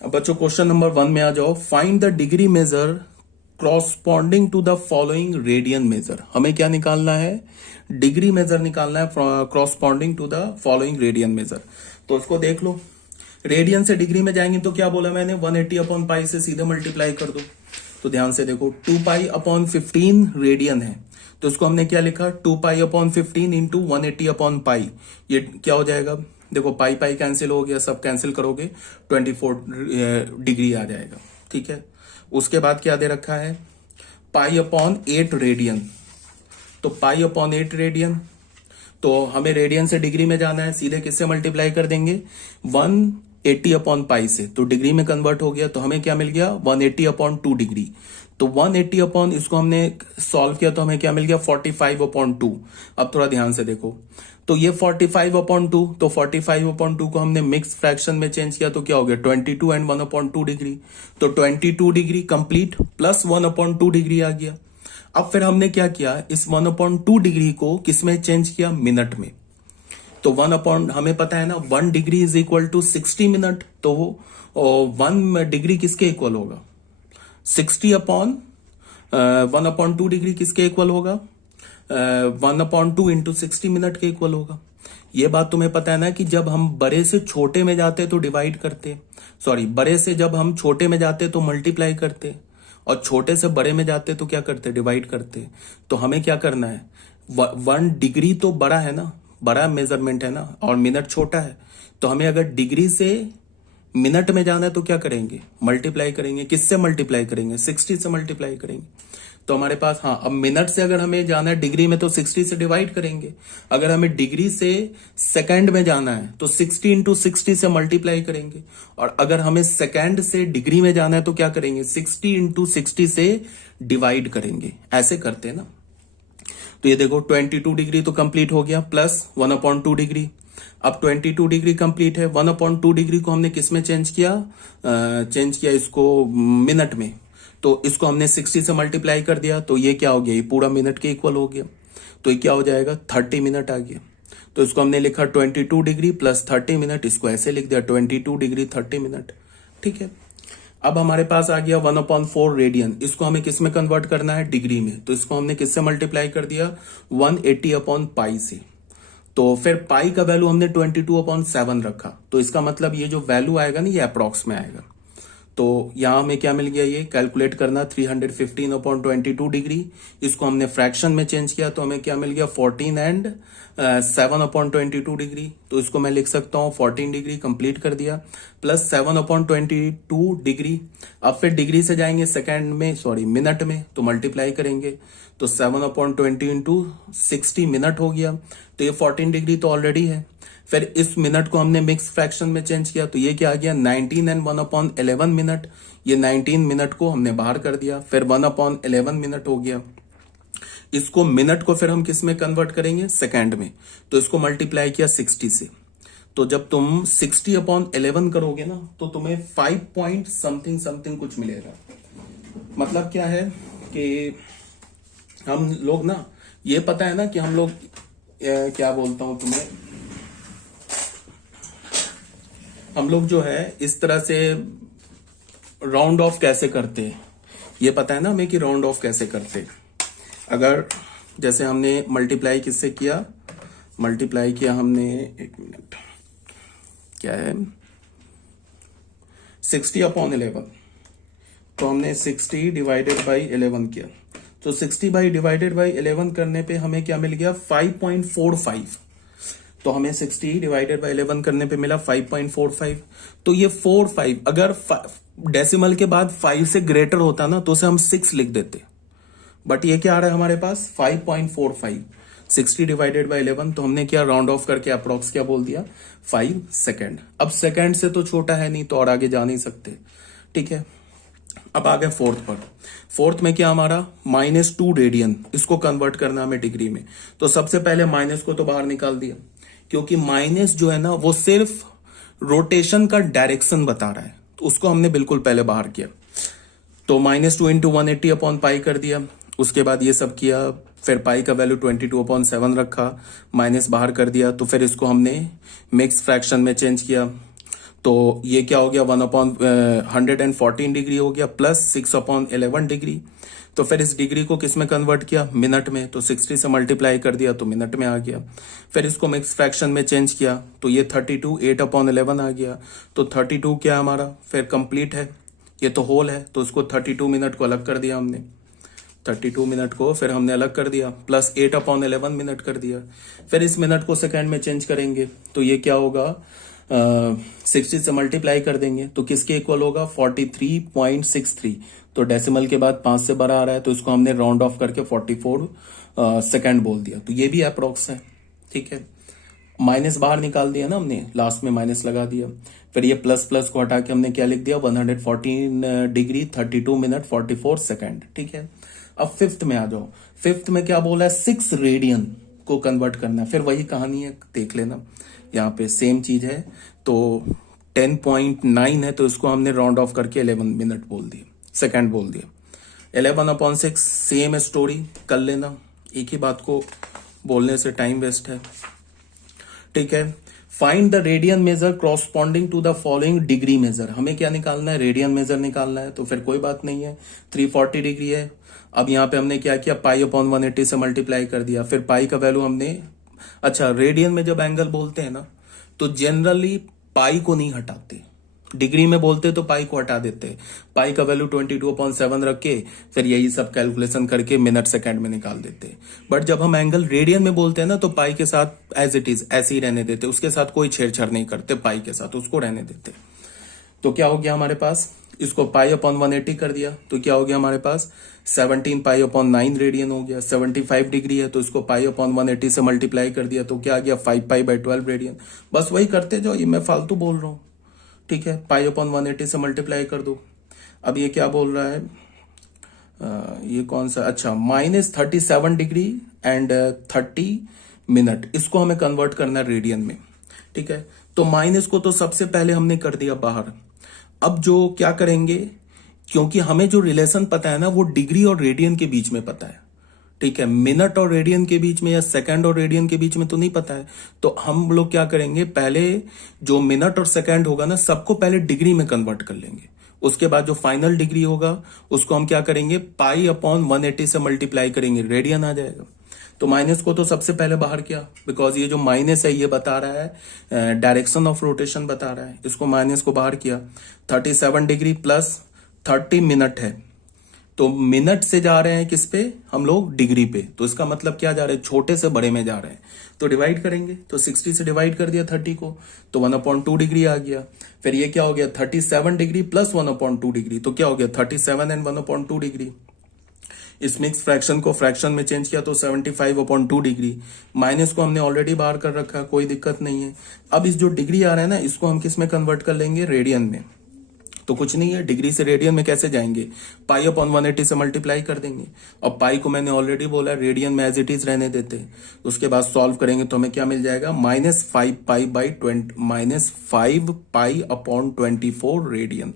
अब बच्चों question number 1 में आ जाओ। Find the degree measure corresponding to the following radian measure. हमें क्या निकालना है? डिग्री मेजर निकालना है corresponding to the following radian measure. तो इसको देख लो, रेडियन से डिग्री में जाएंगे तो क्या बोला मैंने, 180 अपॉन पाई से सीधे मल्टीप्लाई कर दो। तो ध्यान से देखो, 2 पाई अपॉन 15 रेडियन है, तो इसको हमने क्या लिखा, 2 pi upon 15 into 180 upon pi. ये क्या हो जाएगा, देखो पाई पाई कैंसिल हो गया, सब कैंसिल करोगे 24 डिग्री आ जाएगा। ठीक है, उसके बाद क्या दे रखा है, पाई अपॉन 8 रेडियन। तो पाई अपॉन 8 रेडियन, तो हमें रेडियन से डिग्री में जाना है, सीधे किससे मल्टीप्लाई कर देंगे, 180 अपॉन पाई से, तो डिग्री में कन्वर्ट हो गया। तो हमें क्या मिल गया, 180 अपॉन 2 डिग्री। तो 180 अपॉन, इसको हमने सॉल्व किया तो हमें क्या मिल गया, 45 अपॉन 2। अब थोड़ा ध्यान से देखो, तो ये 45 अपॉन 2, तो 45 अपॉन 2 को हमने मिक्स फ्रैक्शन में चेंज किया तो क्या हो गया, 22 एंड 1 अपॉन 2 डिग्री। तो 22 degree complete plus 1 upon 2 degree आ गया। अब फिर हमने क्या किया, इस 1 अपॉन 2 डिग्री को किस में चेंज किया, मिनट में। तो 1 अपॉन, हमें पता है ना 1 degree is equal to 60 minute, तो वो 1 डिग्री किसके इक्वल होगा, 60 अपॉन 1 अपॉन 2 डिग्री किसके इक्वल होगा, 1 अपॉन 2 इंटू 60 मिनट के इक्वल होगा। ये बात तुम्हें पता है ना कि जब हम बड़े से छोटे में जाते तो डिवाइड करते, सॉरी बड़े से जब हम छोटे में जाते तो मल्टीप्लाई करते, और छोटे से बड़े में जाते तो क्या करते, डिवाइड करते। तो हमें क्या करना है, 1 डिग्री तो बड़ा है ना, बड़ा मेजरमेंट है ना, और मिनट छोटा है। तो हमें अगर डिग्री से मिनट में जाना है तो क्या करेंगे, मल्टीप्लाई करेंगे। किससे मल्टीप्लाई करेंगे, 60 से मल्टीप्लाई करेंगे। तो हमारे पास, हाँ, अब मिनट से अगर हमें जाना है डिग्री में तो 60 से डिवाइड करेंगे। अगर हमें डिग्री से सेकंड में जाना है तो 60 इंटू 60 से मल्टीप्लाई करेंगे। और अगर हमें सेकंड से डिग्री में जाना है तो क्या करेंगे, 60 इंटू 60 से डिवाइड करेंगे। ऐसे करते हैं ना। तो ये देखो 22 डिग्री तो कंप्लीट हो गया, प्लस 1 अपॉन 2 डिग्री। अब 22 डिग्री कंप्लीट है, 1 अपॉन 2 डिग्री को हमने किस में चेंज किया, चेंज किया इसको मिनट में। तो इसको हमने 60 से मल्टीप्लाई कर दिया, तो ये क्या हो गया, ये पूरा मिनट के इक्वल हो गया। तो ये क्या हो जाएगा, 30 मिनट आ गया। तो इसको हमने लिखा 22 डिग्री प्लस 30 मिनट, इसको ऐसे लिख दिया 22 डिग्री 30 मिनट। ठीक है, अब हमारे पास आ गया 1 अपॉन 4 रेडियन। इसको हमें किस में कन्वर्ट करना है, डिग्री में। तो इसको हमने किससे मल्टीप्लाई कर दिया, 180 अपॉन पाई से। तो फिर पाई का वैल्यू हमने 22 अपॉन 7 रखा। तो इसका मतलब ये जो वैल्यू आएगा ना, ये अप्रॉक्स में आएगा। तो यहां हमें क्या मिल गया, ये कैलकुलेट करना 315 अपॉन 22 डिग्री। इसको हमने फ्रैक्शन में चेंज किया तो हमें क्या मिल गया, 14 एंड 7 अपॉन 22 डिग्री। तो इसको मैं लिख सकता हूं 14 डिग्री, कंप्लीट कर दिया, प्लस 7 अपॉन 22 डिग्री। अब फिर डिग्री से जाएंगे सेकेंड में, सॉरी मिनट में, तो मल्टीप्लाई करेंगे। तो 7 अपॉन 20 इंटू 60 मिनट हो गया। तो ये 14 डिग्री तो ऑलरेडी है। फिर इस मिनट को हमने मिक्स फ्रैक्शन में चेंज किया तो ये क्या आ गया, 19 एंड 1 अपॉन 11 मिनट। ये 19 मिनट को हमने बाहर कर दिया, फिर 1 अपॉन 11 मिनट हो गया। इसको मिनट को फिर हम किस में कन्वर्ट करेंगे, सेकंड में। तो इसको मल्टीप्लाई किया 60 से। तो जब तुम 60 अपॉन 11 करोगे ना, तो तुम्हें 5 पॉइंट समथिंग समथिंग कुछ मिलेगा। मतलब क्या है कि हम लोग ना, ये पता है ना कि हम लोग क्या बोलता हूं तुम्हें, हम लोग जो है इस तरह से राउंड ऑफ कैसे करते हैं, ये पता है ना हमें कि राउंड ऑफ कैसे करते हैं। अगर जैसे हमने मल्टीप्लाई किससे किया, मल्टीप्लाई किया हमने, एक मिनट, क्या है, 60 अपॉन 11। तो हमने 60 डिवाइडेड बाई 11 किया। तो 60 बाई डिवाइडेड बाई 11 करने पे हमें क्या मिल गया, 5.45। तो हमें 60 डिवाइडेड बाई 11 करने पे मिला 5.45। तो ये 45 अगर डेसिमल के बाद 5 से ग्रेटर होता ना तो उसे हम 6 लिख देते, बट ये क्या आ रहा है हमारे पास, 5.45। 60 डिवाइडेड बाई 11, तो हमने क्या राउंड ऑफ करके अप्रोक्स क्या बोल दिया, 5 सेकेंड। अब सेकेंड से तो छोटा है नहीं, तो और आगे जा नहीं सकते। ठीक है, अब आ गए फोर्थ पर। फोर्थ में क्या हमारा, -2 रेडियन, इसको कन्वर्ट करना हमें डिग्री में। तो सबसे पहले माइनस को तो बाहर निकाल दिया, क्योंकि माइनस जो है ना वो सिर्फ रोटेशन का डायरेक्शन बता रहा है, तो उसको हमने बिल्कुल पहले बाहर किया। तो -2 इंटू 180 अपॉन पाई कर दिया। उसके बाद ये सब किया, फिर पाई का वैल्यू 22 अपॉन 7 रखा, माइनस बाहर कर दिया। तो फिर इसको हमने मिक्स फ्रैक्शन में चेंज किया। तो ये क्या हो गया 1/114 डिग्री हो गया प्लस 6/11 डिग्री। तो फिर इस डिग्री को किस में कन्वर्ट किया, मिनट में, तो 60 से मल्टीप्लाई कर दिया तो मिनट में आ गया। फिर इसको मिक्स फ्रैक्शन में चेंज किया तो ये 32 8/11 आ गया। तो 32 क्या हमारा फिर कंप्लीट है, ये तो होल है, तो उसको 32 मिनट को अलग कर दिया हमने, 32 मिनट को फिर हमने अलग कर दिया प्लस 8/11 मिनट कर दिया। फिर इस मिनट को सेकंड में चेंज करेंगे तो ये क्या होगा, 60 से मल्टीप्लाई कर देंगे तो किसके इक्वल होगा 43.63। तो डेसिमल के बाद 5 से बड़ा आ रहा है तो इसको हमने राउंड ऑफ करके 44 सेकंड बोल दिया। तो ये भी अप्रोक्स है, ठीक है। माइनस बाहर निकाल दिया ना हमने, लास्ट में माइनस लगा दिया। फिर ये प्लस प्लस को हटा के हमने क्या लिख दिया 114 डिग्री 32 मिनट 44 सेकंड, ठीक है। अब फिफ्थ में आ जाओ। फिफ्थ में क्या बोला है 6 रेडियन को कन्वर्ट करना है। फिर वही कहानी है, देख लेना, यहाँ पे सेम चीज है। तो 10.9 है तो इसको हमने राउंड ऑफ करके 11 मिनट बोल दिया, सेकंड बोल दिया। 11/6 सेम स्टोरी कर लेना, एक ही बात को बोलने से टाइम वेस्ट है, ठीक है। Find the radian measure corresponding to the following degree measure. हमें क्या निकालना है, रेडियन मेजर निकालना है। तो फिर कोई बात नहीं है, 340 डिग्री है। अब यहाँ पे हमने क्या किया, पाई/180 से मल्टीप्लाई कर दिया। फिर पाई का वैल्यू हमने, अच्छा रेडियन में जब एंगल बोलते हैं ना तो जनरली पाई को नहीं हटाते, डिग्री में बोलते तो पाई को हटा देते। पाई का वैल्यू 22/7 रख के फिर यही सब कैलकुलेशन करके मिनट सेकंड में निकाल देते। बट जब हम एंगल रेडियन में बोलते हैं ना तो पाई के साथ एज इट इज ऐसे ही रहने देते, उसके साथ कोई छेड़छाड़ नहीं करते, पाई के साथ उसको रहने देते। तो क्या हो गया हमारे पास, इसको पाई/180 कर दिया तो क्या हो गया हमारे पास 17 पाई/9 रेडियन हो गया। 75 डिग्री है तो इसको पाई/180 से मल्टीप्लाई कर दिया तो क्या आ गया 5 पाई/12 रेडियन। बस वही करते जाओ, ये मैं फालतू बोल रहा हूँ, ठीक है। पाई/180 से मल्टीप्लाई कर दो। अब ये क्या बोल रहा है, ये कौन सा, अच्छा -37 डिग्री एंड 30 मिनट, इसको हमें कन्वर्ट करना है रेडियन में, ठीक है। तो माइनस को तो सबसे पहले हमने कर दिया बाहर। अब जो क्या करेंगे, क्योंकि हमें जो रिलेशन पता है ना वो डिग्री और रेडियन के बीच में पता है, ठीक है। मिनट और रेडियन के बीच में या सेकंड और रेडियन के बीच में तो नहीं पता है। तो हम लोग क्या करेंगे, पहले जो मिनट और सेकंड होगा ना सबको पहले डिग्री में कन्वर्ट कर लेंगे। उसके बाद जो फाइनल डिग्री होगा उसको हम क्या करेंगे, पाई/180 से मल्टीप्लाई करेंगे, रेडियन आ जाएगा। तो माइनस को तो सबसे पहले बाहर किया, बिकॉज ये जो माइनस है ये बता रहा है डायरेक्शन ऑफ रोटेशन बता रहा है। इसको माइनस को बाहर किया, 37 डिग्री प्लस 30 मिनट है। तो मिनट से जा रहे हैं किस पे हम लोग, डिग्री पे। तो इसका मतलब क्या जा रहे हैं, छोटे से बड़े में जा रहे हैं। तो डिवाइड करेंगे, तो 60 से डिवाइड कर दिया 30 को तो 1/2 डिग्री आ गया। फिर ये क्या हो गया 37 डिग्री प्लस 1/2 डिग्री, तो क्या हो गया 37 एंड 1/2 डिग्री। इस मिक्स फ्रैक्शन को फ्रैक्शन में चेंज किया तो 75/2 डिग्री। माइनस को हमने ऑलरेडी बाहर कर रखा है, कोई दिक्कत नहीं है। अब इस जो डिग्री आ रहा है ना इसको हम किस में कन्वर्ट कर लेंगे, रेडियन में। तो कुछ नहीं है, डिग्री से रेडियन में कैसे जाएंगे, पाई/180 से मल्टीप्लाई कर देंगे। और पाई को मैंने ऑलरेडी बोला रेडियन में एज इट इज रहने देते। उसके बाद सॉल्व करेंगे तो हमें क्या मिल जाएगा, -5 पाई/20 -5 पाई/24 रेडियन।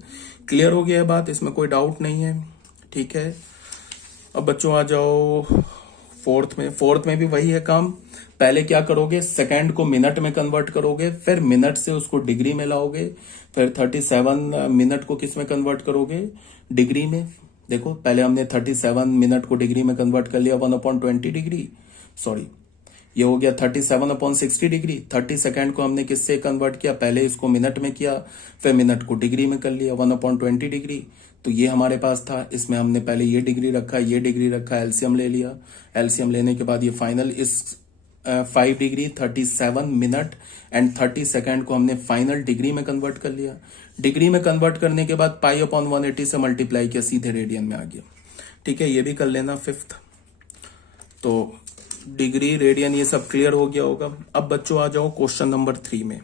क्लियर हो गया है बात, इसमें कोई डाउट नहीं है, ठीक है। अब बच्चों आ जाओ फोर्थ में। फोर्थ में भी वही है काम, पहले क्या करोगे, सेकंड को मिनट में कन्वर्ट करोगे, फिर मिनट से उसको डिग्री में लाओगे, फिर 37 मिनट को किस में कन्वर्ट करोगे, डिग्री में। देखो पहले हमने 37 मिनट को डिग्री में कन्वर्ट कर लिया 1/20 डिग्री, सॉरी ये हो गया 37/60 डिग्री। 30 सेकंड को हमने किससे कन्वर्ट किया, पहले इसको मिनट में किया, फिर मिनट को डिग्री में कर लिया 1/20 डिग्री। तो ये हमारे पास था, इसमें हमने पहले ये डिग्री रखा, ये डिग्री रखा, एलसीएम ले लिया। एलसीएम लेने के बाद ये फाइनल इस 5 डिग्री 37 मिनट एंड 30 सेकंड को हमने फाइनल डिग्री में कन्वर्ट कर लिया। डिग्री में कन्वर्ट करने के बाद पाई/180 से मल्टीप्लाई किया, सीधे रेडियन में आ गया, ठीक है। ये भी कर लेना फिफ्थ। तो डिग्री रेडियन ये सब क्लियर हो गया होगा। अब बच्चों आ जाओ क्वेश्चन नंबर 3 में।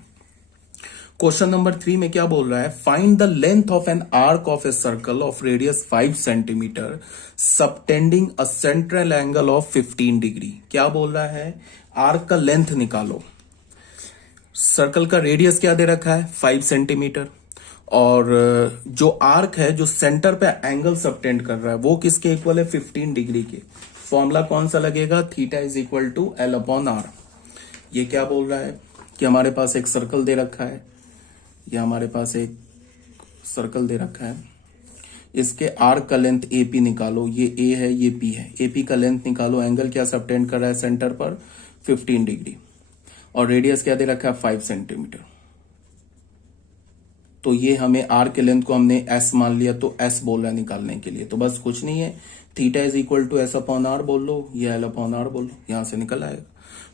क्वेश्चन नंबर 3 में क्या बोल रहा है, find the length of an arc of a circle of radius 5 centimetre subtending a central angle of 15 degree. क्या बोल रहा है, आर्क का लेंथ निकालो। सर्कल का रेडियस क्या दे रखा है 5 सेंटीमीटर, और जो आर्क है जो सेंटर पे एंगल सबटेंड कर रहा है वो किसके इक्वल है 15 डिग्री के। फॉर्मूला कौन सा लगेगा, theta is equal to L/R। ये क्या बोल रहा है कि हमारे पास एक सर्कल दे रखा है, ये हमारे पास एक सर्कल दे रखा है, इसके आर्क का लेंथ एपी निकालो, ये ए है ये पी है, एपी का लेंथ निकालो, एंगल क्या सबटेंड कर रहा है सेंटर पर 15 डिग्री, और रेडियस क्या दे रखा है 5 सेंटीमीटर। तो ये हमें आर्क के लेंथ को हमने एस मान लिया, तो एस बोल रहा है निकालने के लिए, तो बस कुछ नहीं है, theta is equal to S upon R बोल लो या एल अपॉन आर बोल लो, यहां से निकल आएगा।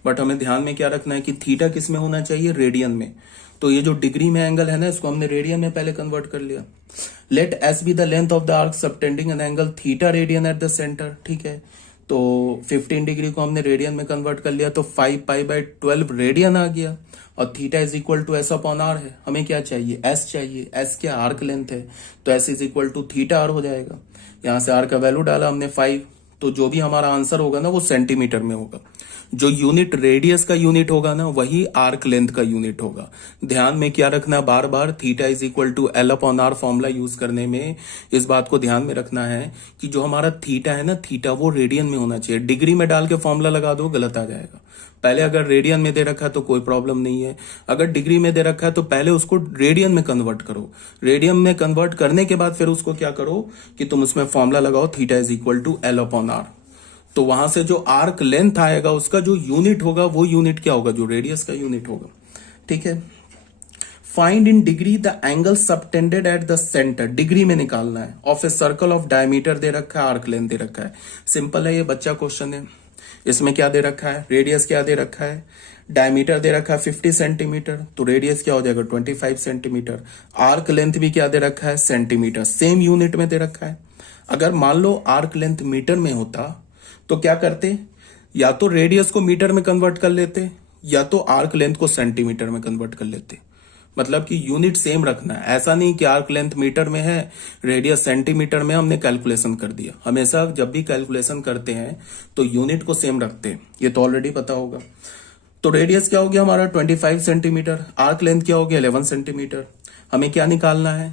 बट हमें ध्यान में क्या रखना है कि थीटा किस में होना चाहिए, रेडियन में। तो ये जो डिग्री में एंगल है ना, इसको हमने रेडियन में पहले कन्वर्ट कर लिया। Let S be the length of the arc subtending an angle theta radian at the centre, ठीक है। तो 15 डिग्री को हमने रेडियन में कन्वर्ट कर लिया, तो 5 पाई बाई 12 रेडियन आ गया, और theta is equal to S upon R है। हमें क्या चाहिए, एस चाहिए, एस क्या आर्क लेंथ है, तो S is equal to theta R हो जाएगा। यहां से आर का वैल्यू डाला हमने 5, तो जो भी हमारा आंसर होगा ना वो सेंटीमीटर में होगा। जो यूनिट रेडियस का यूनिट होगा ना वही आर्क लेंथ का यूनिट होगा। ध्यान में क्या रखना, बार बार theta is equal to L upon R formula use करने में इस बात को ध्यान में रखना है कि जो हमारा थीटा है ना, थीटा वो रेडियन में होना चाहिए। डिग्री में डाल के फॉर्मूला लगा दो, गलत आ जाएगा। पहले अगर रेडियन में दे रखा है तो कोई प्रॉब्लम नहीं है, अगर डिग्री में दे रखा है तो पहले उसको रेडियन में कन्वर्ट करो। रेडियन में कन्वर्ट करने के बाद फिर उसको क्या करो कि तुम उसमें फॉर्मूला लगाओ theta is equal to L upon R. तो वहां से जो आर्क लेंथ आएगा उसका जो यूनिट होगा वो यूनिट क्या होगा, जो रेडियस का यूनिट होगा, ठीक है। Find in degree the angle subtended at the centre, degree में निकालना है, of a circle of diameter दे रखा है, आर्क लेंथ दे रखा है। सिंपल है, ये बच्चा क्वेश्चन है। इसमें क्या दे रखा है, रेडियस क्या दे रखा है, डायमीटर दे रखा है 50 सेंटीमीटर, तो रेडियस क्या हो जाएगा 25 सेंटीमीटर। आर्क लेंथ भी क्या दे रखा है, सेंटीमीटर, सेम यूनिट में दे रखा है। अगर मान लो आर्क लेंथ मीटर में होता तो क्या करते, या तो रेडियस को मीटर में कन्वर्ट कर लेते या तो आर्क लेंथ को सेंटीमीटर में कन्वर्ट कर लेते। मतलब कि यूनिट सेम रखना है, ऐसा नहीं कि आर्क लेंथ मीटर में है रेडियस सेंटीमीटर में हमने कैलकुलेशन कर दिया। हमेशा जब भी कैलकुलेशन करते हैं तो यूनिट को सेम रखते हैं, ये तो ऑलरेडी पता होगा। तो रेडियस क्या हो गया हमारा 25 सेंटीमीटर, आर्क लेंथ क्या हो गया 11 सेंटीमीटर। हमें क्या निकालना है,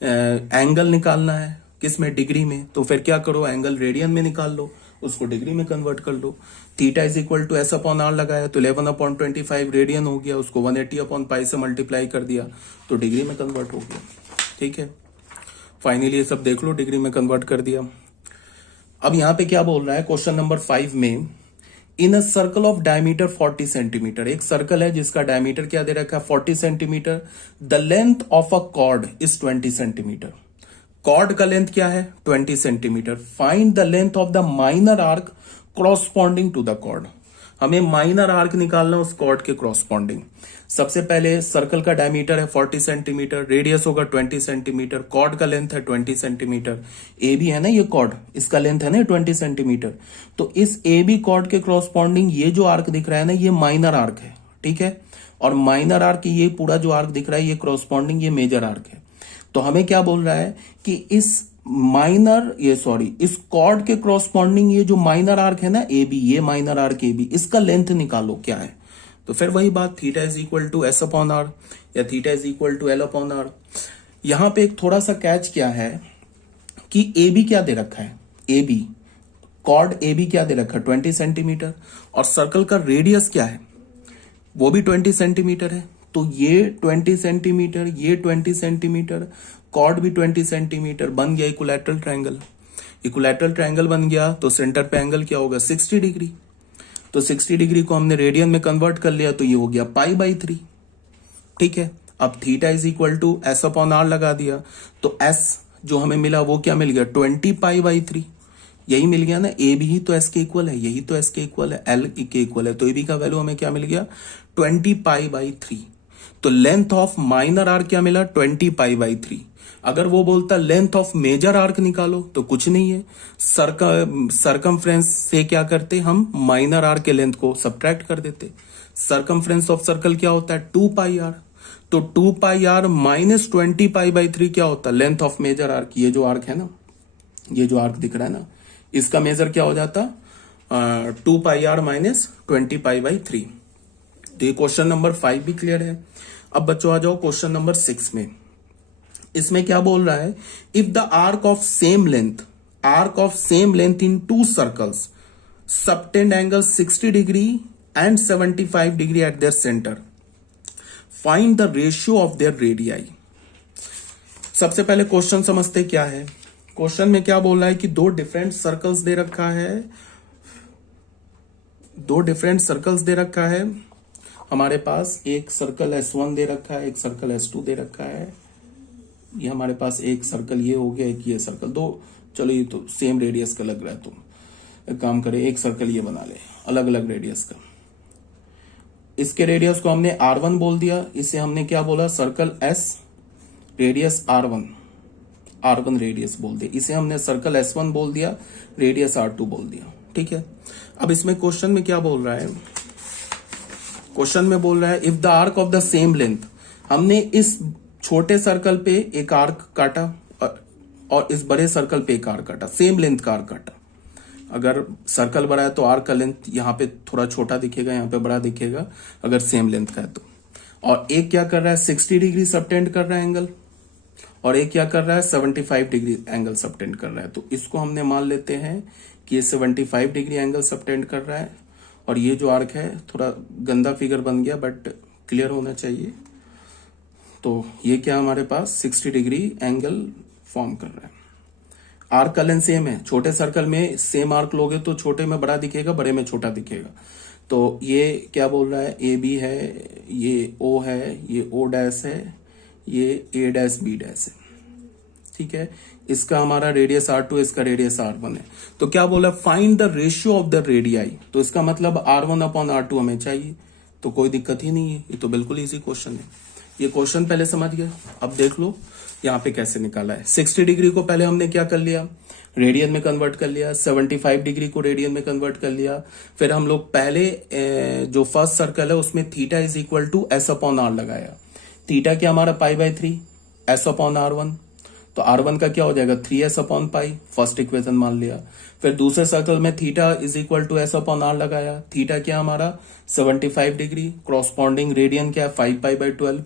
एंगल निकालना है, किसमें, डिग्री में। तो फिर क्या करो, एंगल रेडियन में निकाल लो, उसको डिग्री में कन्वर्ट कर लो। Theta is equal to S upon R लगाया तो 11 अपॉन 25 रेडियन हो गया, उसको 180 अपॉन पाई से मल्टीप्लाई कर दिया तो डिग्री में कन्वर्ट हो गया, ठीक है। फाइनली ये सब देख लो, डिग्री में कन्वर्ट कर दिया। अब यहां पे क्या बोल रहा है क्वेश्चन नंबर 5 में, in a circle of diameter 40 centimetre, एक सर्कल है जिसका डायमीटर क्या दे रखा है 40 centimetre, the length of a chord is 20 centimetre. Chord का लेंथ क्या है 20 centimetre. Find the length of the minor arc corresponding to the chord. हमें माइनर आर्क निकालना उस कॉर्ड के क्रॉसपॉन्डिंग। सबसे पहले सर्कल का डायमीटर है 40 सेंटीमीटर, रेडियस होगा 20 सेंटीमीटर, कॉर्ड का लेंथ है 20 सेंटीमीटर। ए बी है ना ये कॉर्ड, इसका लेंथ है ना 20 सेंटीमीटर। तो इस ए बी कॉर्ड के क्रॉसपॉन्डिंग ये जो आर्क दिख रहा है ना ये माइनर आर्क है, ठीक है। और माइनर आर्क ये पूरा जो आर्क दिख रहा है ये क्रॉसपॉन्डिंग ये मेजर आर्क है। तो हमें क्या बोल रहा है कि इस इस कॉर्ड के क्रॉसपॉन्डिंग ये जो माइनर आर्क है ना ए बी, ये माइनर आर्क ए बी, इसका लेंथ निकालो क्या है। तो फिर वही बात, theta is equal to S upon R या theta is equal to L upon R. यहां पे एक थोड़ा सा कैच क्या है कि ए बी क्या दे रखा है, A B chord A B क्या दे रखा है 20 सेंटीमीटर, और सर्कल का रेडियस क्या है वो भी 20 सेंटीमीटर है। तो ये 20 सेंटीमीटर, ये 20 सेंटीमीटर, कॉर्ड भी 20 सेंटीमीटर, बन गया इक्विलैटरल ट्रायंगल। इक्विलैटरल ट्रायंगल बन गया तो सेंटर पे एंगल क्या होगा 60 डिग्री। तो 60 डिग्री को हमने रेडियन में कन्वर्ट कर लिया तो ये हो गया पाई बाई 3, ठीक है। अब theta is equal to S upon R लगा दिया तो एस जो हमें मिला वो क्या मिल गया 20 पाई बाई 3, यही मिल गया ना। ए बी ही तो एस के इक्वल है, यही तो एस के इक्वल है, एल के इक्वल है, तो ए बी का वैल्यू हमें क्या मिल गया 20 पाई बाई 3। तो लेंथ ऑफ माइनर आर्क क्या मिला 20 पाई बाई 3। अगर वो बोलता लेंथ ऑफ मेजर आर्क निकालो तो कुछ नहीं है, सरकमफ्रेंस से क्या करते हम माइनर आर्क के लेंथ को सब्ट्रैक्ट कर देते। सरकमफ्रेंस ऑफ सर्कल क्या होता है 2 पाई आर, तो 2 पाई आर माइनस 20 पाई बाई 3 क्या होता है लेंथ ऑफ मेजर आर्क। ये जो आर्क है ना, ये जो आर्क दिख रहा है ना, इसका मेजर क्या हो जाता 2 पाई आर माइनस 20 पाई बाई 3। तो ये क्वेश्चन नंबर 5 भी क्लियर है। अब बच्चों आ जाओ क्वेश्चन नंबर 6 में। इसमें क्या बोल रहा है, if the arc of same length in 2 circles subtend angle 60 degree and 75 degree at there centre, find the ratio of their radii. सबसे पहले क्वेश्चन समझते क्या है। क्वेश्चन में क्या बोल रहा है कि दो डिफरेंट सर्कल्स दे रखा है, दो डिफरेंट सर्कल्स दे रखा है हमारे पास। एक सर्कल S1 दे रखा है, एक सर्कल S2 दे रखा है। ये हमारे पास एक सर्कल ये हो गया, एक ये सर्कल, दो, चलो ये तो सेम रेडियस का लग रहा है, तो एक काम करें, एक सर्कल ये बना ले अलग अलग रेडियस का। इसके रेडियस को हमने R1 बोल दिया, इसे हमने क्या बोला, circle S radius R1 radius बोल दिया। इसे हमने सर्कल S1 बोल दिया, रेडियस R2 बोल दिया। ठीक है, अब इसमें क्वेश्चन में क्या बोल रहा है, क्वेश्चन में बोल रहा है if the arc of the same length, हमने इस छोटे सर्कल पे एक आर्क काटा और इस बड़े सर्कल पे एक आर्क काटा, सेम लेंथ का आर्क काटा। अगर सर्कल बड़ा है तो आर्क का लेंथ यहाँ पे थोड़ा छोटा दिखेगा, यहाँ पे बड़ा दिखेगा अगर सेम लेंथ का है तो। और एक क्या कर रहा है, 60 डिग्री सबटेंड कर रहा है एंगल, और एक क्या कर रहा है, 75 डिग्री एंगल सबटेंड कर रहा है। तो इसको हमने मान लेते हैं कि ये 75 डिग्री एंगल सबटेंड कर रहा है, और ये जो आर्क है थोड़ा गंदा फिगर बन गया बट क्लियर होना चाहिए। तो ये क्या हमारे पास 60 डिग्री एंगल फॉर्म कर रहा है। आर्क का लेंथ सेम है, छोटे सर्कल में सेम आर्क लोगे तो छोटे में बड़ा दिखेगा, बड़े में छोटा दिखेगा। तो ये क्या बोल रहा है, ए बी है, ये ओ है, ये ओ डैश है, ये ए डैश बी डैश है। ठीक है, इसका हमारा रेडियस R2, इसका रेडियस R1 है। तो क्या बोला, find the ratio of the radii. तो इसका मतलब R1 अपॉन R2 हमें चाहिए, तो कोई दिक्कत ही नहीं है, ये तो बिल्कुल इजी क्वेश्चन है। ये क्वेश्चन पहले समझ गए, अब देख लो यहाँ पे कैसे निकाला है। 60 डिग्री को पहले हमने क्या कर लिया, रेडियन में कन्वर्ट कर लिया, 75 डिग्री को रेडियन में कन्वर्ट कर लिया। फिर हम लोग पहले जो फर्स्ट सर्कल है उसमें theta is equal to S upon R लगाया। थीटा क्या हमारा π/3 S अपॉन R1, तो R1 का क्या हो जाएगा 3S upon pi, first equation मान लिया। फिर दूसरे सर्कल में theta is equal to S upon R लगाया। थीटा क्या हमारा 75 डिग्री, क्रॉसपॉन्डिंग रेडियन क्या है 5π/12,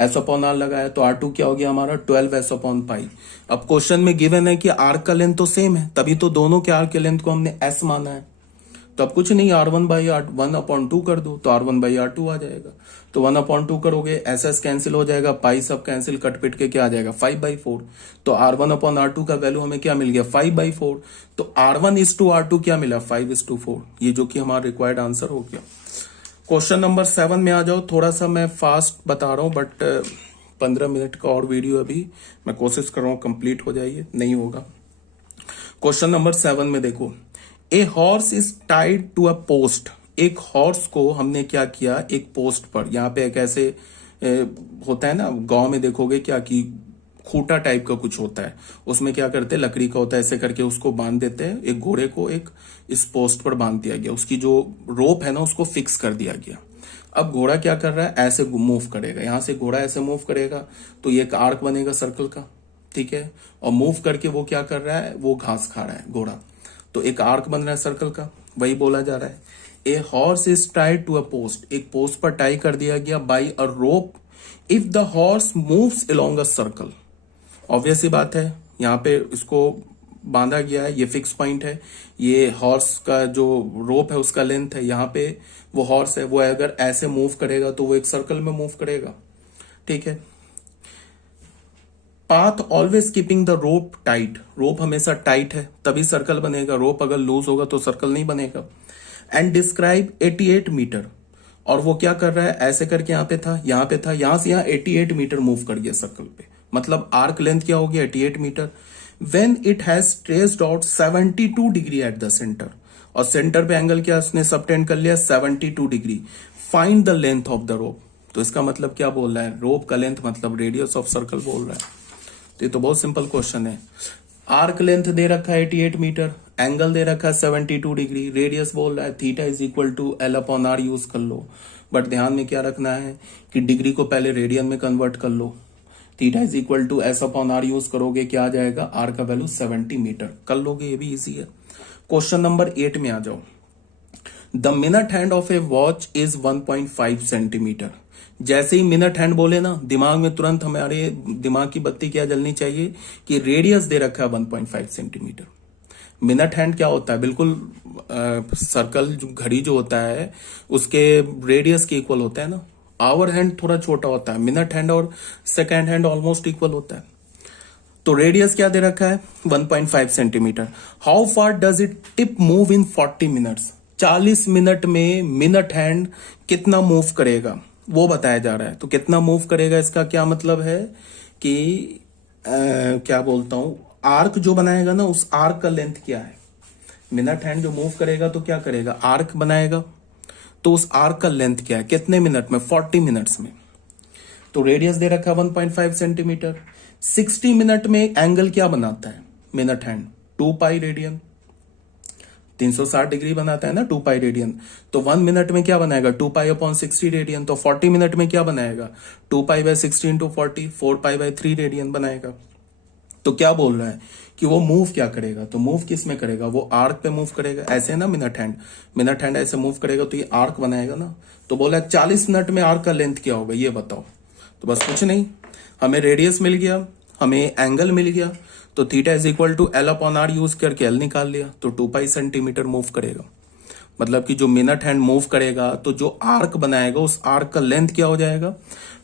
S अपॉन R लगाया। तो R2 क्या हो गया हमारा 12S अपॉन पाई। अब क्वेश्चन में गिवन है कि आर्क का लेंथ तो सेम है, तभी तो दोनों के आर्क के लेंथ को हमने S माना है। तो अब कुछ नहीं, R1/1/2 कर दो तो R1/R2 आ जाएगा। तो 1/2 करोगे, SS कैंसिल हो जाएगा, पाई सब कैंसिल, कट पिट के क्या आ जाएगा 5/4। तो R1/R2 का वैल्यू हमें क्या मिल गया 5/4। तो R1:R2 क्या मिला 5:4, ये जो कि हमारा रिक्वायर्ड आंसर हो गया। क्वेश्चन नंबर 7 में आ जाओ। थोड़ा सा मैं फास्ट बता रहा हूं बट 15 मिनट का और वीडियो अभी मैं कोशिश कर रहा हूं कंप्लीट हो जाइए, नहीं होगा। क्वेश्चन नंबर 7 में देखो, a horse is tied to a post. एक हॉर्स को हमने क्या किया, एक पोस्ट पर, यहाँ पे एक ऐसे होता है ना, गांव में देखोगे क्या कि खूटा टाइप का कुछ होता है, उसमें क्या करते हैं, लकड़ी का होता है, ऐसे करके उसको बांध देते हैं। एक घोड़े को एक इस पोस्ट पर बांध दिया गया, उसकी जो रोप है ना उसको फिक्स कर दिया गया। अब घोड़ा क्या कर रहा है, ऐसे मूव करेगा, यहां से घोड़ा ऐसे मूव करेगा तो ये एक आर्क बनेगा सर्कल का, ठीक है। और मूव करके वो क्या कर रहा है, वो घास खा रहा है घोड़ा, तो एक आर्क बन रहा है सर्कल का, वही बोला जा रहा है। A horse is tied to a post, एक पोस्ट पर टाई कर दिया गया by a rope if the horse moves along a circle. Obvious सी बात है, यहाँ पे इसको बांधा गया है, ये फिक्स पॉइंट है, ये हॉर्स का जो रोप है उसका लेंथ है, यहाँ पे वो हॉर्स है, वो अगर ऐसे मूव करेगा तो वो एक सर्कल में मूव करेगा, ठीक है। Path always keeping the rope tight, rope हमेशा टाइट है तभी सर्कल बनेगा, रोप अगर लूज होगा तो सर्कल नहीं बनेगा। एंड डिस्क्राइब 88 मीटर, और वो क्या कर रहा है, ऐसे करके यहाँ पे था, यहाँ पे था, यहां से यहाँ 88 मीटर मूव कर गया सर्कल पे, मतलब आर्क लेंथ क्या हो गया 88 metre. When it has traced out 72 degree at the centre, और सेंटर पे एंगल क्या उसने सबटेंड कर लिया 72 degree. Find the length of the rope, तो इसका मतलब क्या बोल रहा है, रोप का लेंथ मतलब रेडियस ऑफ सर्कल बोल रहा है। तो ये तो बहुत सिंपल क्वेश्चन है। आर्क लेंथ दे रखा है 88 मीटर, एंगल दे रखा है 72 डिग्री, रेडियस बोल रहा है theta is equal to L upon R use कर लो। बट ध्यान में क्या रखना है कि डिग्री को पहले रेडियन में कन्वर्ट कर लो। Theta is equal to S upon R use करोगे, क्या आ जाएगा, R का वैल्यू 70 मीटर कर लोगे, ये भी इजी है। क्वेश्चन नंबर 8 में आ जाओ। The minute hand of A watch is 1.5 centimetre. जैसे ही मिनट हैंड बोले ना, दिमाग में तुरंत हमारे दिमाग की बत्ती क्या जलनी चाहिए कि रेडियस दे रखा है 1.5 सेंटीमीटर। मिनट हैंड क्या होता है, बिल्कुल सर्कल घड़ी जो होता है उसके रेडियस के इक्वल होता है ना, आवर हैंड थोड़ा छोटा होता है, मिनट हैंड और सेकेंड हैंड ऑलमोस्ट इक्वल होता है। तो रेडियस क्या दे रखा है 1.5 centimetre. How far does it tip move in 40 minutes, 40 minute में मिनट हैंड कितना मूव करेगा वो बताया जा रहा है। तो कितना मूव करेगा इसका क्या मतलब है कि क्या बोलता हूं, आर्क जो बनाएगा ना उस आर्क का लेंथ क्या है। मिनट हैंड जो मूव करेगा तो क्या करेगा, आर्क बनाएगा, तो उस आर्क का लेंथ क्या है, कितने मिनट में, 40 मिनट्स में। तो रेडियस दे रखा है 1.5 सेंटीमीटर। 60 मिनट में एंगल क्या बनाता है minute hand, 2 pi radian, 360 degree बनाता है ना 2 पाई रेडियन। तो 1 मिनट में क्या बनाएगा 2 पाई अपॉन 60 रेडियन। तो 40 मिनट में क्या बनाएगा 2 pi by 60 into 40, 4 pi by 3 radian बनाएगा। तो क्या बोल रहा है कि वो मूव क्या करेगा, तो मूव किस में करेगा, वो आर्क पे मूव करेगा। ऐसे ना मिनट हैंड ऐसे मूव करेगा तो ये आर्क बनाएगा ना। तो बोला 40 मिनट में आर्क का लेंथ क्या होगा ये बताओ। तो बस कुछ नहीं, हमें रेडियस मिल गया, हमें एंगल मिल गया, तो theta is equal to L upon R use करके एल निकाल लिया। तो 2 पाई सेंटीमीटर मूव करेगा, मतलब कि जो मिनट हैंड मूव करेगा तो जो आर्क बनाएगा उस आर्क का लेंथ क्या हो जाएगा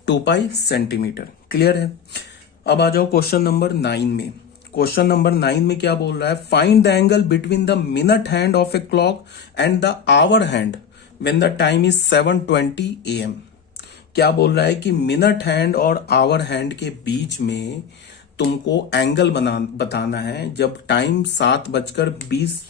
2 पाई सेंटीमीटर। क्लियर है। अब आ जाओ क्वेश्चन नंबर 9 में। क्वेश्चन नंबर 9 में क्या बोल रहा है, find the angle between the minute hand of a clock and the hour hand when the time is 7:20 AM। क्या बोल रहा है कि मिनट हैंड और आवर हैंड के बीच में तुमको एंगल बताना है जब टाइम 7:20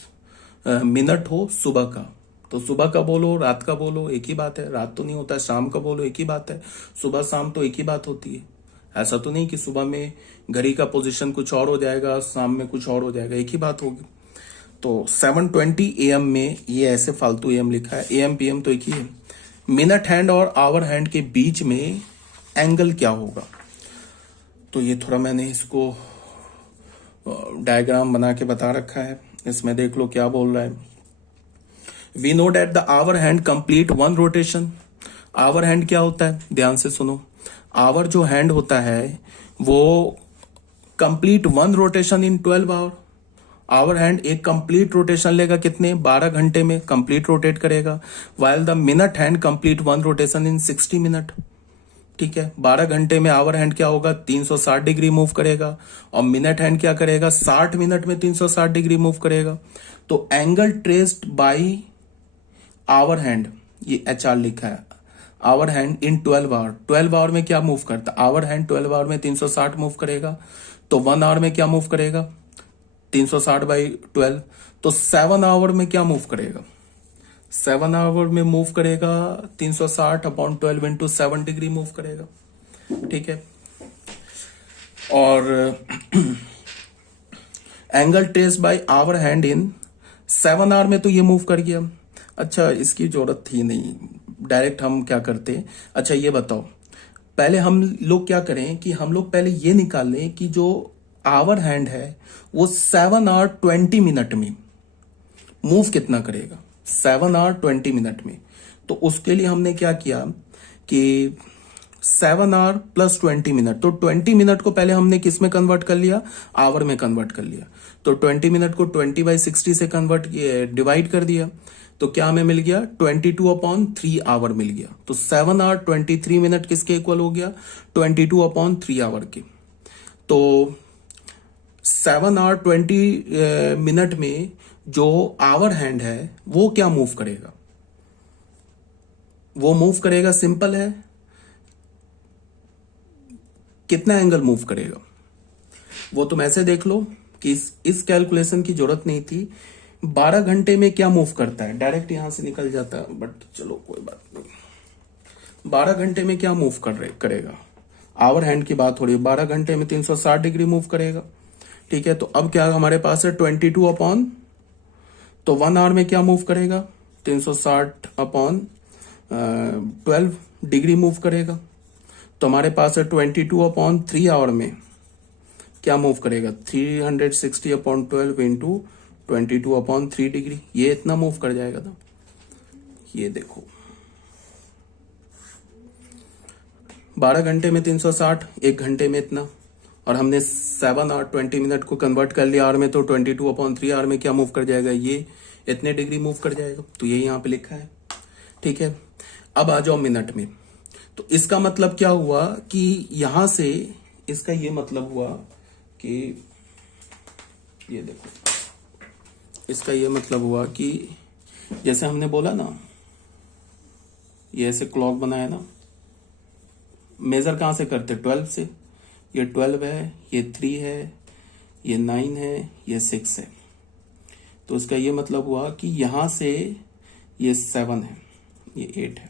मिनट हो सुबह का। तो सुबह का बोलो रात का बोलो एक ही बात है, रात तो नहीं होता है, शाम का बोलो एक ही बात है, सुबह शाम तो एक ही बात होती है। ऐसा तो नहीं कि सुबह में घड़ी का पोजीशन कुछ और हो जाएगा, शाम में कुछ और हो जाएगा, एक ही बात होगी। तो 7:20 AM में ये ऐसे फालतू AM लिखा है, AM PM तो एक ही है। मिनट हैंड और आवर हैंड के बीच में एंगल क्या होगा, तो ये थोड़ा मैंने इसको डायग्राम बना के बता रखा है, इसमें देख लो क्या बोल रहा है। We know that the hour hand complete 1 rotation. Hour hand क्या होता है, ध्यान से सुनो, आवर जो हैंड होता है वो complete 1 rotation in 12 hour. Hour hand एक कंप्लीट रोटेशन लेगा कितने 12 घंटे में कंप्लीट रोटेट करेगा, while the minute hand complete 1 rotation in 60 minute. ठीक है, 12 घंटे में आवर हैंड क्या होगा 360 डिग्री मूव करेगा, और मिनट हैंड क्या करेगा 60 मिनट में 360 डिग्री मूव करेगा। तो angle traced by hour hand, ये HR लिखा है, hour hand in 12 hour. 12 hour में क्या मूव करता, आवर हैंड 12 आवर में 360 मूव करेगा, तो 1 आवर में क्या मूव करेगा 360 बाई 12, तो 7 आवर में क्या मूव करेगा, 7 आवर में मूव करेगा 360 अपॉन 12 इंटू 7 डिग्री मूव करेगा। ठीक है, और angle trace by hour hand in 7 hour में तो ये मूव कर गया। अच्छा, इसकी जरूरत थी नहीं, डायरेक्ट हम क्या करते। अच्छा ये बताओ, पहले हम लोग क्या करें कि हम लोग पहले ये निकाल लें कि जो आवर हैंड है वो 7 आवर 20 मिनट में मूव कितना करेगा, 7 आवर 20 मिनट में। तो उसके लिए हमने क्या किया कि 7 आवर प्लस 20 मिनट, तो 20 मिनट को पहले हमने किस में कन्वर्ट कर लिया, आवर में कन्वर्ट कर लिया। तो 20 मिनट को 20/60 से कन्वर्ट डिवाइड कर दिया, तो क्या हमें मिल गया 22/3 आवर मिल गया। तो 7 आवर 23 मिनट किसके इक्वल हो गया 22/3 आवर के। तो 7 आवर 20 मिनट में जो आवर हैंड है वो क्या मूव करेगा, वो मूव करेगा, सिंपल है, कितना एंगल मूव करेगा वो तुम ऐसे देख लो कि इस कैलकुलेशन की जरूरत नहीं थी। 12 घंटे में क्या मूव करता है, डायरेक्ट यहां से निकल जाता है, बट चलो कोई बात नहीं। 12 घंटे में क्या मूव करेगा, आवर हैंड की बात हो रही है, 12 घंटे में 360 डिग्री मूव करेगा। ठीक है, तो अब क्या हमारे पास है 22 अपॉन, तो 1 आवर में क्या मूव करेगा 360 अपॉन 12 डिग्री मूव करेगा। तो हमारे पास है 22/3 आवर में क्या मूव करेगा 360 अपॉन 12 इंटू 22/3 डिग्री, ये इतना मूव कर जाएगा ना। ये देखो 12 घंटे में 360, 1 घंटे में इतना, और हमने 7 आवर 20 मिनट को कन्वर्ट कर लिया आवर में, तो 22/3 आवर में क्या मूव कर जाएगा, ये इतने डिग्री मूव कर जाएगा। तो ये यहाँ पे लिखा है। ठीक है, अब आ जाओ मिनट में। तो इसका मतलब क्या हुआ कि यहां से इसका ये मतलब हुआ कि ये देखो, इसका ये मतलब हुआ कि जैसे हमने बोला ना, ये ऐसे क्लॉक बनाया ना, मेजर कहां से करते, 12 से। ये 12 है, ये 3 है, ये 9 है, ये 6 है। तो इसका ये मतलब हुआ कि यहां से ये 7 है, ये 8 है।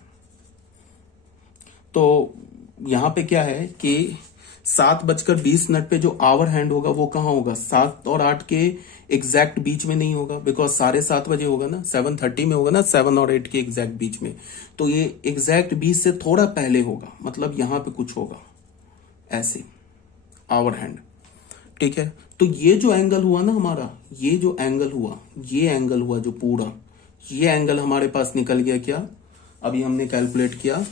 तो यहां पे क्या है कि 7:20 पे जो आवर हैंड होगा वो कहां होगा, 7 और 8 के एग्जैक्ट बीच में नहीं होगा, बिकॉज 7:30 होगा ना, 7:30 में होगा ना, 7 और 8 के एग्जैक्ट बीच में। तो ये एग्जैक्ट बीच से थोड़ा पहले होगा, मतलब यहां पे कुछ होगा ऐसे, आवर हैंड। ठीक है, तो ये जो एंगल हुआ ना हमारा, ये जो एंगल हुआ, ये एंगल हुआ जो पूरा, ये एंगल हमारे पास निकल गया क्या, अभी हमने कैलकुलेट किया,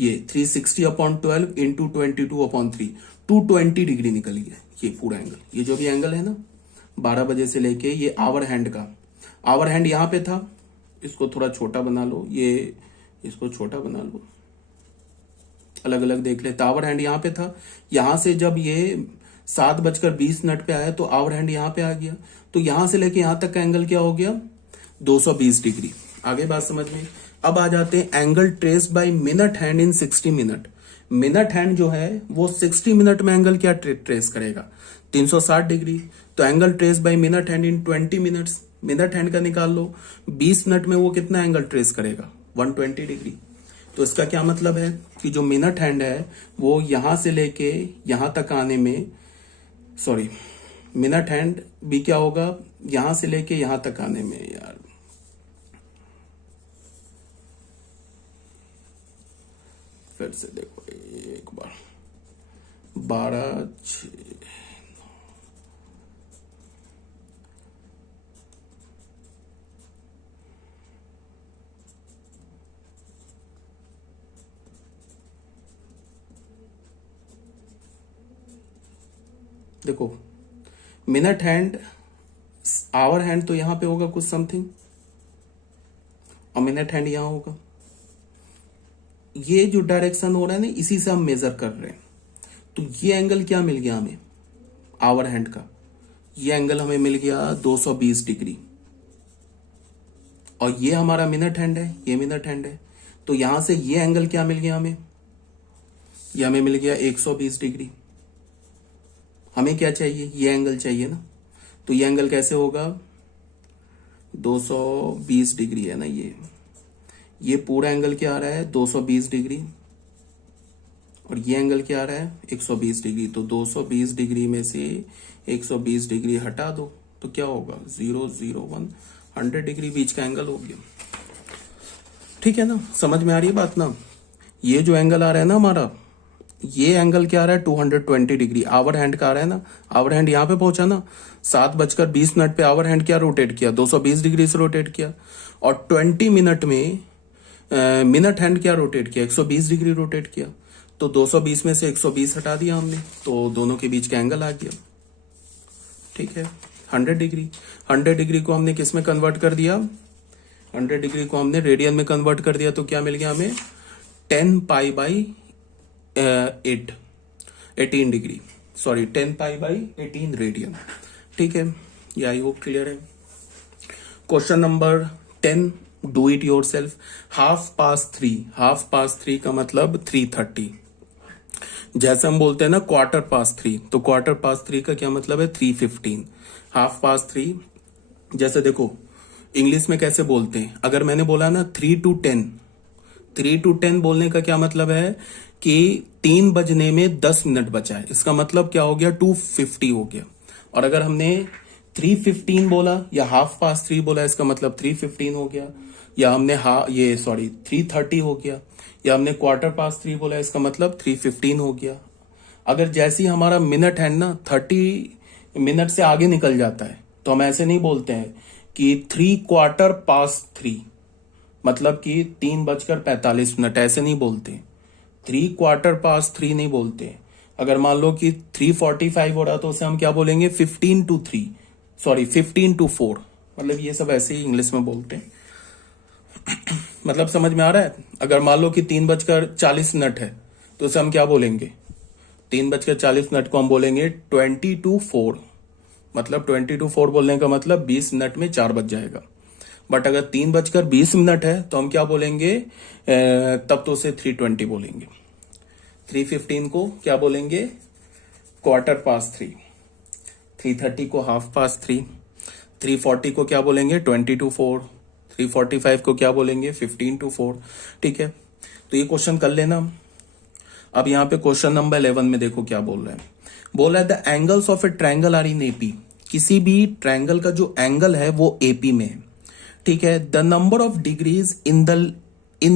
ये 360/12 इंटू 22/3, 220 डिग्री निकल गया ये पूरा एंगल। ये जो भी एंगल है ना 12 बजे से लेके, ये आवर हैंड का, आवर हैंड यहां पे था, इसको थोड़ा छोटा बना लो, ये इसको छोटा बना लो, अलग अलग देख ले। आवर हैंड यहां पे था, यहां से जब ये 7:20 पे आया तो आवर हैंड यहां पे आ गया, तो यहां से लेके यहां तक का एंगल क्या हो गया, 220 डिग्री। आगे बात समझ में। अब आ जाते हैं angle trace by minute hand in 60 minute. Minute hand जो है वो 60 मिनट में एंगल क्या ट्रेस करेगा, 360 डिग्री। तो angle trace by minute hand in 20 minutes, minute hand का निकाल लो, 20 मिनट में वो कितना एंगल ट्रेस करेगा, 120 डिग्री। तो इसका क्या मतलब है कि जो मिनट हैंड है वो यहां से लेके यहां तक आने में, सॉरी, मिनट हैंड भी क्या होगा, यहां से लेके यहां तक आने में, यार फिर से देखो एक बार, 12 देखो, मिनट हैंड, आवर हैंड तो यहां पे होगा कुछ समथिंग, और मिनट हैंड यहां होगा। ये जो डायरेक्शन हो रहा है ना, इसी से हम मेजर कर रहे हैं। तो ये एंगल क्या मिल गया हमें, आवर हैंड का, ये एंगल हमें मिल गया 220 डिग्री। और ये हमारा मिनट हैंड है, ये मिनट हैंड है। तो यहां से ये एंगल क्या मिल गया हमें, ये हमें मिल गया 120 डिग्री। हमें क्या चाहिए, ये एंगल चाहिए ना। तो ये एंगल कैसे होगा, 220 डिग्री है ना, ये पूरा एंगल क्या आ रहा है, 220 डिग्री, और ये एंगल क्या आ रहा है, 120 डिग्री। तो 220 डिग्री में से 120 डिग्री हटा दो तो क्या होगा, 0, 0, 1, 100 डिग्री बीच का एंगल हो गया। ठीक है ना, समझ में आ रही है बात ना। ये जो एंगल आ रहा है ना हमारा, ये एंगल क्या आ रहा है, 220 डिग्री। आवर हैंड का आ रहा है ना, आवर हैंड यहां पे पहुंचा ना, 7:20 पे आवर हैंड क्या रोटेट किया, 220 डिग्री से रोटेट किया। और 20 मिनट में मिनट हैंड क्या रोटेट किया, 120 डिग्री रोटेट किया। तो 220 में से 120 हटा दिया हमने, तो दोनों के बीच का एंगल आ गया। ठीक है, 100 डिग्री। 100 डिग्री को हमने किस में कन्वर्ट कर दिया, 100 डिग्री को हमने रेडियन में कन्वर्ट कर दिया। तो क्या मिल गया हमें, 10π/18 डिग्री, सॉरी 10π/18 रेडियन। ठीक है, ये आई होप क्लियर है। Question number 10, do it your self. 3:30, 3:30 का मतलब 3:30। जैसे हम बोलते हैं ना 3:15, तो 3:15 का क्या मतलब है, 3:15। 3:30, जैसे देखो इंग्लिश में कैसे बोलते हैं, अगर मैंने बोला ना 3 to 10, 3 to 10 बोलने का क्या मतलब है कि 3 बजने में 10 मिनट बचा है, इसका मतलब क्या हो गया, 2:50 हो गया। और अगर हमने 3:15 बोला या 3:30 बोला, इसका मतलब 3:15 हो गया। या हमने 3:30 हो गया, या हमने 3:15 बोला, इसका मतलब 3:15 हो गया। अगर जैसे ही हमारा मिनट है ना 30 मिनट से आगे निकल जाता है, तो हम ऐसे नहीं बोलते हैं कि 3:15, मतलब कि 3:45, ऐसे नहीं बोलते। 3:15 नहीं बोलते। अगर मान लो कि 3:45 हो रहा तो उसे हम क्या बोलेंगे, 15 to 4, मतलब ये सब ऐसे ही इंग्लिश में बोलते हैं। मतलब समझ में आ रहा है? अगर मान लो कि 3:40 है तो उसे हम क्या बोलेंगे? 3:40 को हम बोलेंगे 20 to 4। मतलब 20 to 4 बोलने का मतलब 20 मिनट में 4 बज जाएगा। बट अगर 3:20 है तो हम क्या बोलेंगे? तब तो उसे 3:20 बोलेंगे। 3:15 को क्या बोलेंगे? 3:15। 3:30 को 3:30। 3:40 को क्या बोलेंगे? 20 to 4। 3:45 को क्या बोलेंगे? 15 to 4। ठीक है, तो ये क्वेश्चन कर लेना। अब यहाँ पे क्वेश्चन नंबर 11 में देखो क्या बोल रहा है। बोल रहा है the angles of a triangle are in AP. किसी भी ट्रायंगल का जो एंगल है वो एपी में है। ठीक है, the number of degrees in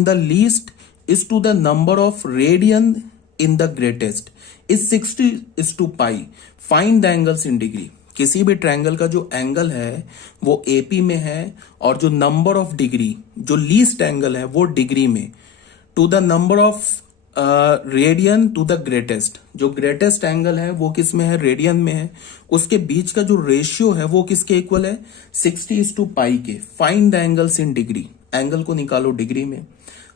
the least is to the number of radian in the greatest is 60:π। Find the angles in degree. किसी भी ट्रायंगल का जो एंगल है वो एपी में है और जो नंबर ऑफ डिग्री, जो लीस्ट एंगल है वो डिग्री में, to the number of radian to the greatest. जो ग्रेटेस्ट एंगल है वो किस में है? रेडियन में है। उसके बीच का जो रेशियो है वो किसके इक्वल है? 60:π के। Find the angles in degree. Angle को निकालो डिग्री में।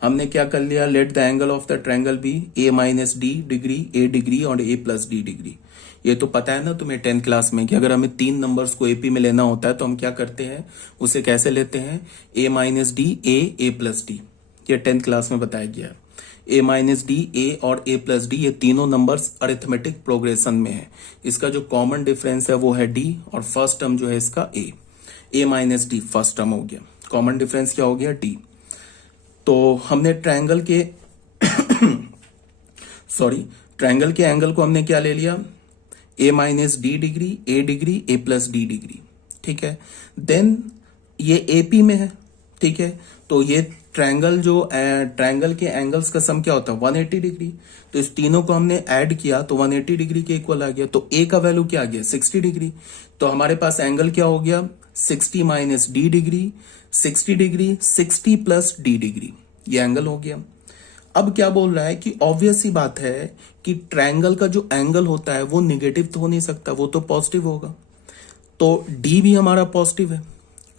हमने क्या कर लिया? Let the angle of the triangle be a-d degree, a degree और a+d डिग्री। ये तो पता है ना तुम्हें 10th क्लास में कि अगर हमें 3 नंबर्स को एपी में लेना होता है तो हम क्या करते हैं? उसे कैसे लेते हैं? a-d a+d। ये 10th क्लास में बताया गया है। a-d, a और a+d ये तीनों नंबर्स अरिथमेटिक प्रोग्रेशन में है। इसका जो कॉमन डिफरेंस है वो है d और फर्स्ट टर्म जो है इसका a-d फर्स्ट टर्म हो गया। कॉमन डिफरेंस क्या हो गया? d। तो हमने ट्रायंगल के ट्रायंगल के एंगल को हमने क्या ले लिया? a-d degree, a degree, a+d degree. ठीक है, देन ये एपी में है। ठीक है, तो ये ट्रायंगल के एंगल्स का सम क्या होता है? 180 डिग्री। तो इस तीनों को हमने ऐड किया तो 180 डिग्री के इक्वल आ गया। तो a का वैल्यू क्या आ गया? 60 डिग्री। तो हमारे पास एंगल क्या हो गया? 60 - d degree, 60 degree, 60 + d degree. ये एंगल हो गया। अब क्या बोल रहा है कि ऑब्वियस सी बात है कि ट्रायंगल का जो एंगल होता है वो निगेटिव तो हो नहीं सकता, वो तो पॉजिटिव होगा। तो d भी हमारा पॉजिटिव है,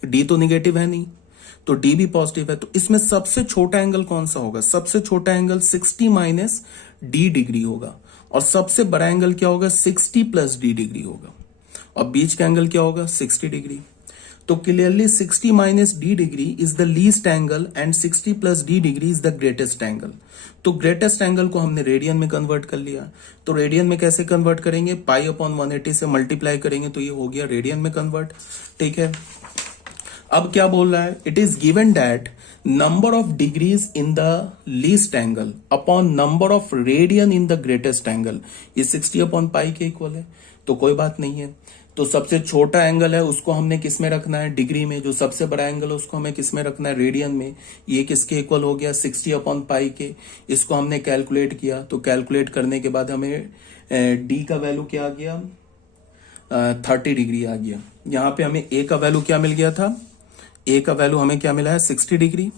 d तो निगेटिव है नहीं, तो d भी पॉजिटिव है। तो इसमें सबसे छोटा एंगल कौन सा होगा? सबसे छोटा एंगल 60 - d डिग्री होगा और सबसे बड़ा एंगल क्या होगा? 60 + d डिग्री होगा और बीच का एंगल क्या होगा? 60 डिग्री। तो clearly 60 - d degree is the least angle and 60 + d degree is the greatest angle. तो ग्रेटेस्ट एंगल को हमने रेडियन में कन्वर्ट कर लिया। तो रेडियन में कैसे कन्वर्ट करेंगे? π/180 से मल्टीप्लाई करेंगे तो ये हो गया रेडियन में कन्वर्ट। ठीक है, अब क्या बोल रहा है? It is given that number of degrees in the least angle upon number of radian in the greatest angle, ये 60/π के इक्वल है। तो कोई बात नहीं है। तो सबसे छोटा एंगल है उसको हमने किस में रखना है? डिग्री में। जो सबसे बड़ा एंगल है उसको हमें किस में रखना है? रेडियन में। ये किसके इक्वल हो गया? 60/π के। इसको हमने कैलकुलेट किया तो कैलकुलेट करने के बाद हमें डी का वैल्यू क्या आ गया? 30 डिग्री आ गया। यहाँ पे हमें ए का वैल्यू क्या मिल गया था? ए का वैल्यू हमें क्या मिला है? 60 डिग्री।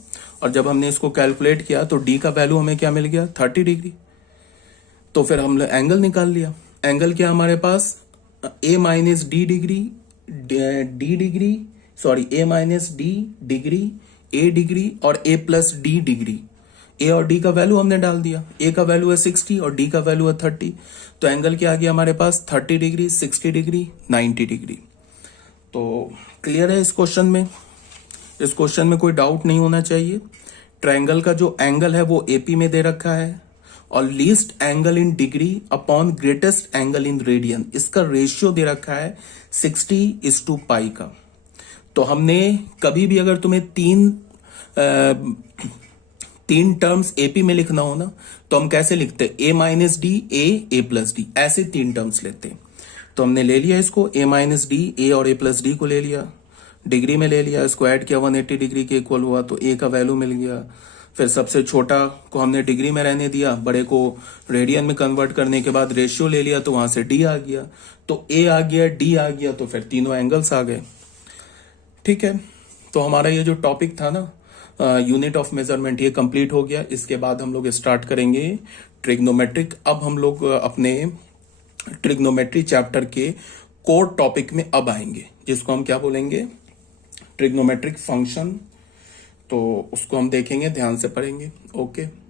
और जब हमने इसको कैलकुलेट किया तो डी का वैल्यू हमें क्या मिल गया? 30 डिग्री। तो फिर हमने एंगल निकाल लिया। एंगल क्या हमारे पास? a - d degree, d degree, sorry a - d degree, a degree और a+d डिग्री। a और d का वैल्यू हमने डाल दिया। a का वैल्यू है 60 और d का वैल्यू है 30। तो एंगल क्या आ गया हमारे पास? 30 डिग्री, 60 डिग्री, 90 डिग्री। तो क्लियर है इस क्वेश्चन में? इस क्वेश्चन में कोई डाउट नहीं होना चाहिए। ट्रायंगल का जो एंगल है वो एपी में दे रखा है और least angle in degree upon greatest angle in radian, इसका रेशियो दे रखा है 60:π का। तो हमने कभी भी अगर तुम्हें तीन टर्म्स एपी में लिखना हो ना तो हम कैसे लिखते हैं? a - d, a+d, ऐसे 3 टर्म्स लेते हैं। तो हमने ले लिया इसको a - d, a और a+d को ले लिया, डिग्री में ले लिया, इसको ऐड किया 180 डिग्री के इक्वल हुआ तो a का वैल्यू मिल गया। फिर सबसे छोटा को हमने डिग्री में रहने दिया, बड़े को रेडियन में कन्वर्ट करने के बाद रेशियो ले लिया तो वहां से d आ गया। तो a आ गया, d आ गया, तो फिर तीनों एंगल्स आ गए। ठीक है, तो हमारा ये जो टॉपिक था ना यूनिट ऑफ मेजरमेंट, ये कंप्लीट हो गया। इसके बाद हम लोग स्टार्ट करेंगे ट्रिग्नोमेट्रिक। अब हम लोग अपने ट्रिग्नोमेट्री चैप्टर के कोर टॉपिक में अब आएंगे, जिसको हम क्या बोलेंगे? ट्रिग्नोमेट्रिक फंक्शन, तो उसको हम देखेंगे, ध्यान से पढ़ेंगे। ओके।